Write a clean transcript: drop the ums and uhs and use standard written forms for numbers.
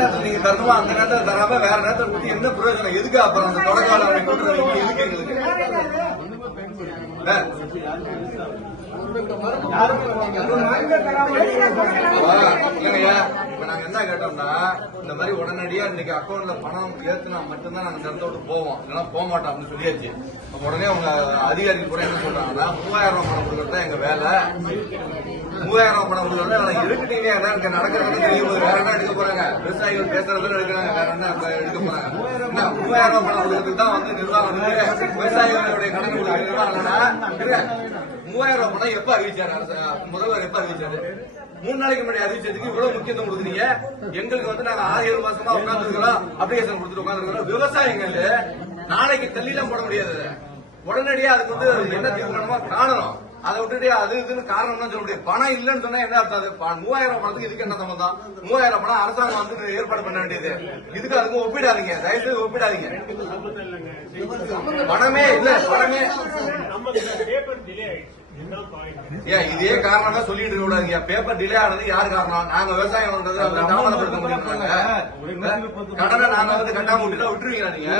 நேரத்தில் நீங்க தரணுமோ அந்த நேரத்தில் தராம வேற நேரத்தில் கொடுத்து என்ன பிரயோஜனம்? எதுக்கு அப்புறம் அந்த தொடக்கால கொண்டு எதுக்கு எங்களுக்கு? இல்லைங்கய்யா, இப்ப நாங்க என்ன கேட்டோம்னா, இந்த மாதிரி உடனடியா இன்னைக்கு அக்கௌண்ட்ல பணம் ஏத்துனா மட்டும்தான் நாங்க இந்த இடத்த விட்டு போவோம், இல்லைன்னா போக மாட்டோம் அப்படின்னு சொல்லியாச்சு. உடனே உங்க அதிகாரிகள் கூட என்ன சொல்றாங்கன்னா, 3000 ரூபாய் பணம் கொடுக்கறது தான் எங்க வேலை. 3000 ரூபாய் பணம் கொடுக்கறது இருக்கட்டீங்க, எனக்கு நடக்கிறது தெரியும். வேற என்ன எடுக்க போறாங்க? விவசாயிகள் பேசுறது எடுக்கிறாங்க, வேற என்ன எடுக்க போறாங்க? 3000 ரூபாய் பணம் கொடுக்கறதுக்கு தான் வந்து நிர்வாகம் இருக்கு. விவசாயிகளுடைய கணக்கு கொடுக்குற நிர்வாகம் இல்லைன்னா 3000 ரூபாய் பணம் எப்ப அறிவிச்சாரு? முதல்வர் எப்ப அறிவிச்சாரு? 3 நாளைக்கு முன்னாடி அறிவிச்சதுக்கு இவ்வளவு முக்கியத்துவம் கொடுக்குறீங்க. எங்களுக்கு வந்து நாங்க 6-7 மாசமா உட்கார்ந்து இருக்கிறோம், அப்ளிகேஷன் கொடுத்துட்டு உட்கார்ந்து இருக்கிறோம். விவசாயிகள் நாளைக்கு தள்ளிலாம் போட முடியாது. உடனடியா அதுக்கு வந்து என்ன தீர்மானமா காணணும். அதை விட்டுட்டு அது இதுன்னு காரணம் சொல்ல முடியாது. பணம் இல்லைன்னு சொன்னா என்ன அர்த்தம்? 3000 ரூபாய் பணத்துக்கு இதுக்கு என்ன சம்பந்தம்? 3000 பணம் அரசாங்கம் வந்து ஏற்பாடு பண்ண வேண்டியது. இதுக்கு அதுக்கும் ஒப்பிடாதீங்க, தயவுசெய்து ஒப்பிடாதீங்க. பணமே இல்ல, பணமே ஏன் இதே காரணமா சொல்லிட்டு இருக்க கூடாதுங்க. பேப்பர் டிலே ஆனது யார் காரணம்? நாங்க விவசாயம் பண்றது தாமதப்படுத்த முடியும். கடனை நாங்க வந்து கட்டாம விட்டுட்டா விட்டுருவீங்களா நீங்க?